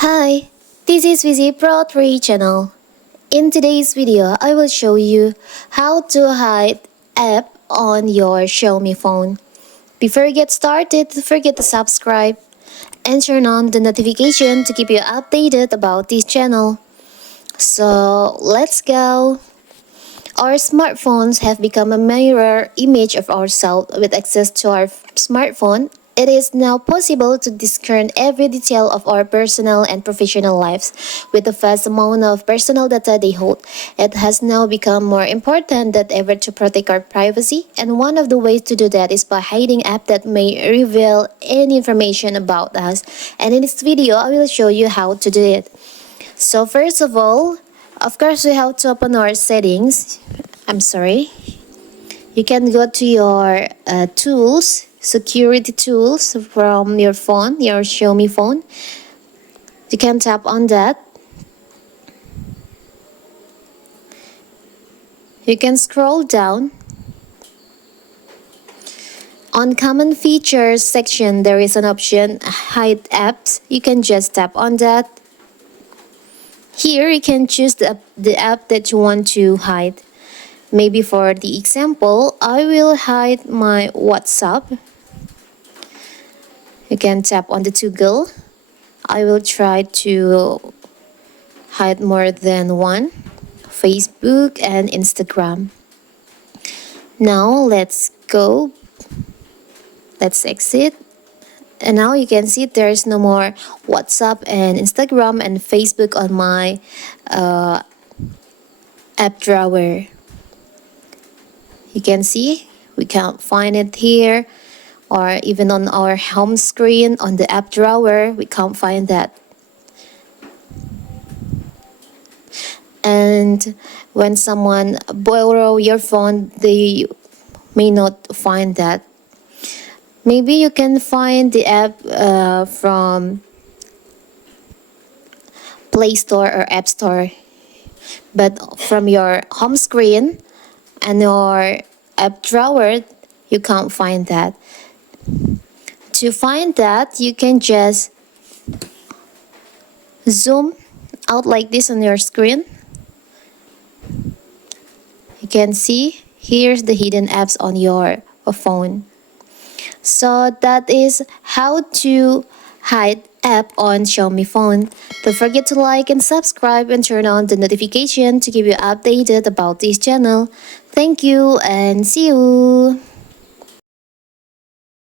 Hi, this is Vizi Pro 3 channel. In today's video, I will show you how to hide app on your Xiaomi phone. Before you get started, don't forget to subscribe and turn on the notification to keep you updated about this channel. So let's go. Our smartphones have become a mirror image of ourselves. With access to our smartphone, it is now possible to discern every detail of our personal and professional lives. With the vast amount of personal data they hold, it has now become more important than ever to protect our privacy, and one of the ways to do that is by hiding apps that may reveal any information about us. And in this video, I will show you how to do it. So first of all, of course, we have to open our settings. You can go to your tools, security tools from your phone, your Xiaomi phone. You can tap on that. You can scroll down. On common features section, there is an option hide apps. You can just tap on that. Here you can choose the app that you want to hide. Maybe for the example, I will hide my WhatsApp. You can tap on the toggle. I will try to hide more than one. Facebook and Instagram. Now let's go. Let's exit. And now you can see there is no more WhatsApp and Instagram and Facebook on my app drawer. You can see we can't find it here, or even on our home screen on the app drawer, we can't find that. And when someone borrow your phone, they may not find that. Maybe you can find the app from Play Store or App Store, but from your home screen and your app drawer, you can't find that. To find that, you can just zoom out like this on your screen. You can see here's the hidden apps on your phone. So that is how to hide app on Xiaomi phone. Don't forget to like and subscribe and turn on the notification to keep you updated about this channel. Thank you and see you.